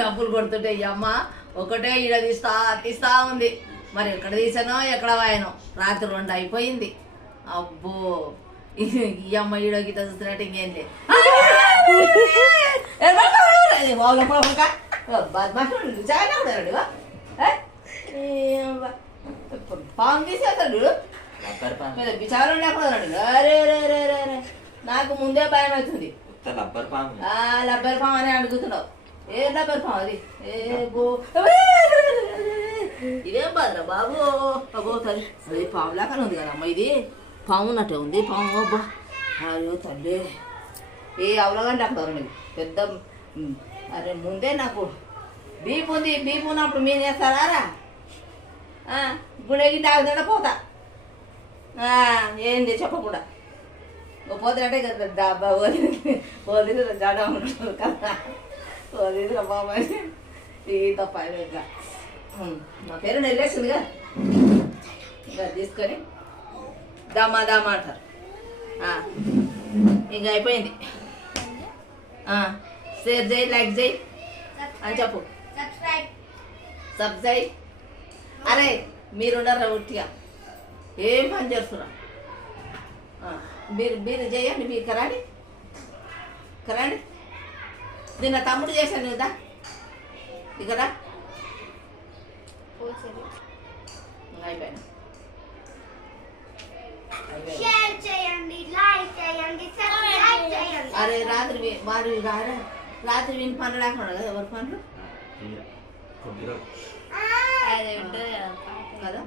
డబ్బులు కొడుతుంటే ఈ అమ్మ ఒకటే ఈడ తీస్తా ఉంది. మరి ఎక్కడ తీసానో ఎక్కడ వాయనో. రాత్రి 2 అయిపోయింది. అబ్బో ఈ అమ్మ ఈడ గీత చూస్తున్నట్టు ఇంకేం లేదు. పాము తీసేస్తాడు విచారం లేకుండా. అరే నాకు ముందే భయం అవుతుంది. లబ్బర్ పాము అని అడుగుతున్నావు. ఏ లబ్బర్ పాము అది? ఇదేం బాధరా బాబు? అబ్బో తల్లి, అది పాము లాగానే ఉంది కదమ్మ. ఇది పాము ఉన్నట్టే ఉంది. పాము అబ్బా అయ్యో తల్లి. ఏ అవలగండి అక్కడ నీకు పెద్ద. అరే ముందే నాకు బీపు ఉంది. బీపు ఉన్నప్పుడు మీరు చేస్తారా? గుడేకి తాగుతుంటే పోతా. ఏంది చెప్పకుండా పోతున్నట్టే కదా. డబ్బా వదిలి జడ ఉంటుంది కదా. వదిలి బాబాయ్ ఈ తప్ప ఇట్లా మా పేరు వెళ్ళేసిందిగా. ఇంకా తీసుకొని దామా అంటారు. ఇంకా అయిపోయింది. షేర్ చేయి, లైక్ చేయి అని చెప్పు. సబ్స్క్రైబ్. అరే మీరున్నారా ఉట్టిగా ఏం పని చేస్తున్నా? మీరు చేయండి. మీరు కరండి. నిన్న తమ్ముడు చేశాను కదా ఇక్కడ. అయిపోయాను. అరే రాత్రి వారు రాత్రి విని పనులు లేకుండా కదా. ఎవరి పనులు కదా.